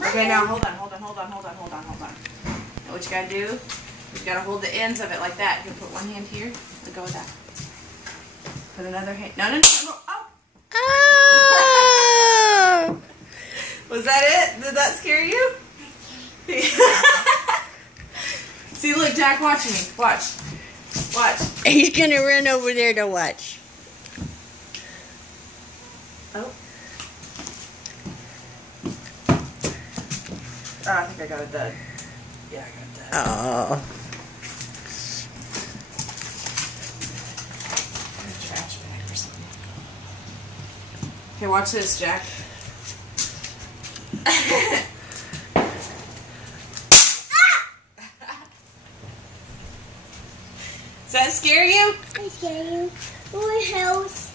Okay, now hold on. Now what you gotta do, you gotta hold the ends of it like that. You put one hand here, let go of that. Put another hand, no. Oh! Was that it? Did that scare you? See, look, Jack, watching me. Watch. He's gonna run over there to watch. Oh, I think I got a dud. Yeah, I got a dud. Oh. Trash bag or something. Okay, watch this, Jack. Does that scare you? I scare you. What else?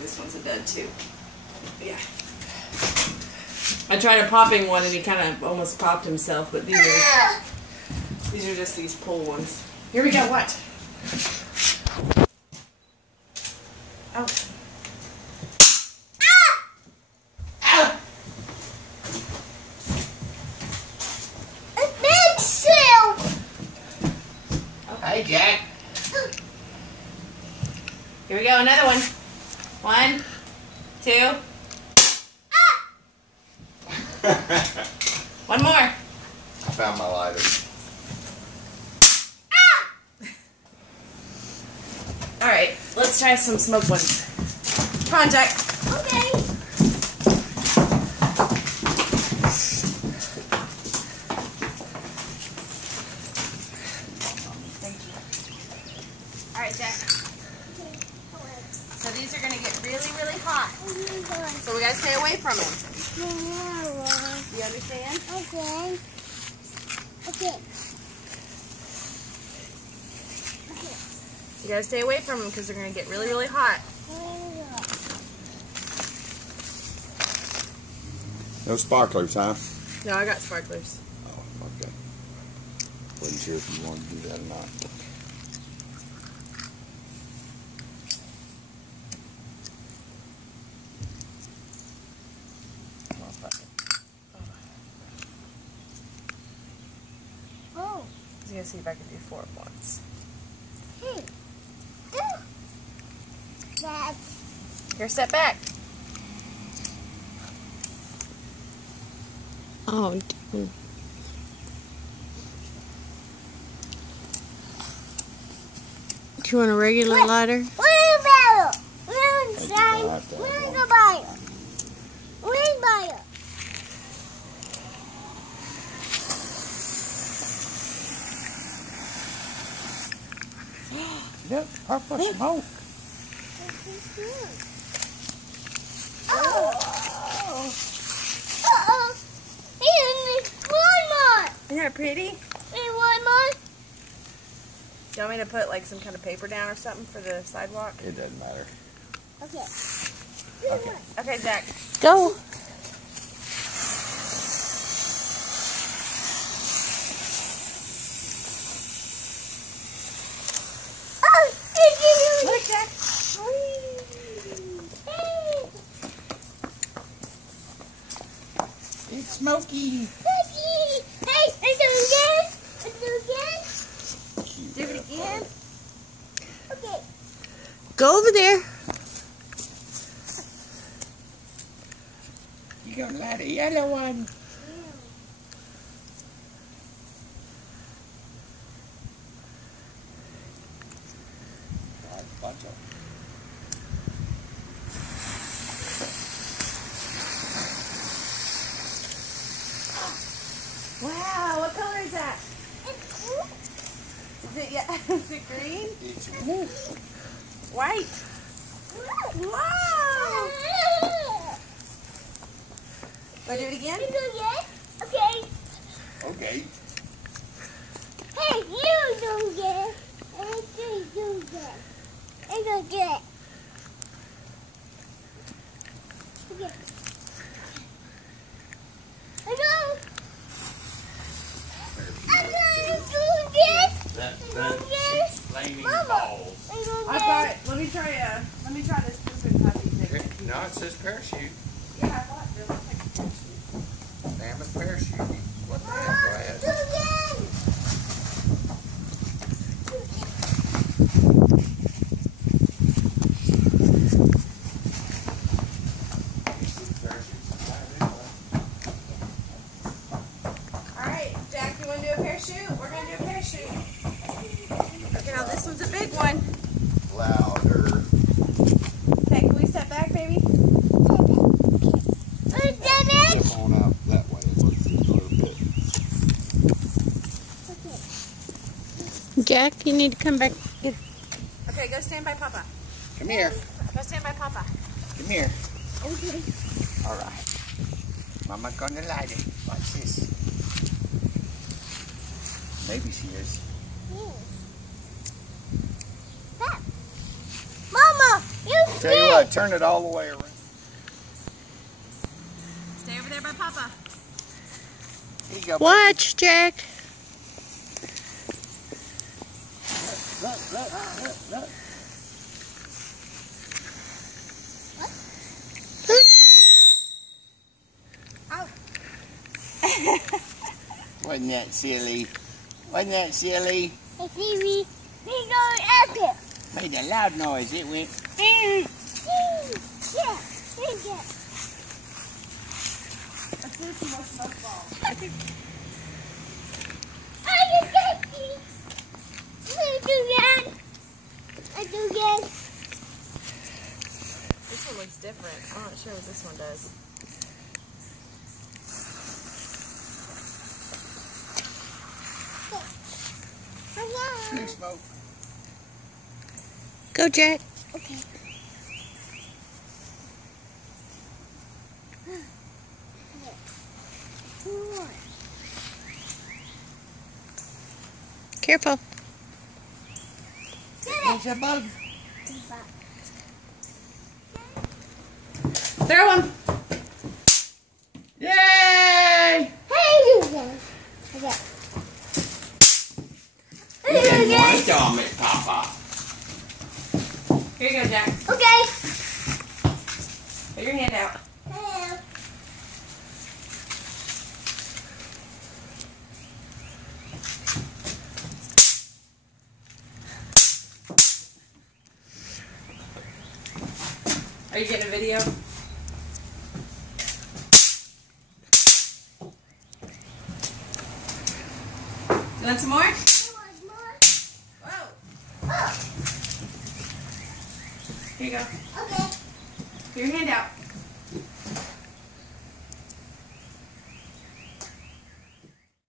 This one's a dud too. Yeah. I tried a popping one and he kind of almost popped himself, but these are just these pull ones. Here we go. What? Oh. Ow! A big seal. Hi, Jack. Here we go. Another one. 1, 2. One more. I found my lighter. All right, let's try some smoke ones. Come on, Jack. Okay. Thank you. All right, Jack. So these are going to get really, really hot. So we got to stay away from them. You understand? Okay. You got to stay away from them because they're going to get really, really hot. No sparklers, huh? No, I got sparklers. Oh, okay. Wasn't sure if you wanted to do that or not. Oh. I was going to see if I could do 4 at once. That's Here, step back. Oh. Hmm. Do you want a regular lighter? wheelbarrow. Think you're gonna have to have one. Wheelbarrow. Yep, purple smoke. Here's one more. Isn't that pretty? And one more. Do you want me to put like some kind of paper down or something for the sidewalk? It doesn't matter. Okay. Okay. Okay, Jack. Go. Look, Jack. It's smoky. Hey, let's do it again. Do it again. Okay. Go over there. You gonna light a yellow one. Bunch of Wow, what color is that? Is it, yeah, is it green? it's blue. White. Wow. Want to do it again? Okay. Okay. Hey, you do it. And do it. And do it. flaming Mama. balls. Are you going I got it. Let me try this pooping puppy thing. No, it says parachute. Yeah, I bought this. I'll take a parachute. Mammoth parachute. What the heck? Go ahead. Do it again. Alright, Jack, you want to do a parachute? We're going to do a parachute. Okay, now this one's a big one. Louder. Okay, can we step back, baby? Step on out that way a little bit. Jack, you need to come back. Okay, go stand by Papa. Come here. Go stand by Papa. Come here. Okay. All right. Mama gonna light it. Watch this. Maybe she is. Mama, you Tell you what, turn it all the way around. Stay over there by Papa. Here you go. Watch, Jack. Look. Wasn't that silly? Wasn't that silly? Hey, see me. We going up here. Made a loud noise. It went. Yeah, thank you. Let's do some more smoke balls. Are you catchy? I do again. I do again. This one looks different. I'm not sure what this one does. Blue smoke. Go, Jack. Okay. Careful. There's a bug. Throw him. Yay! Hey, do again. Okay. You didn't want to on me, Papa. Here you go, Jack. Okay. Put your hand out. Are you getting a video? You want some more? Whoa. Oh, Here you go. okay. Put your hand out.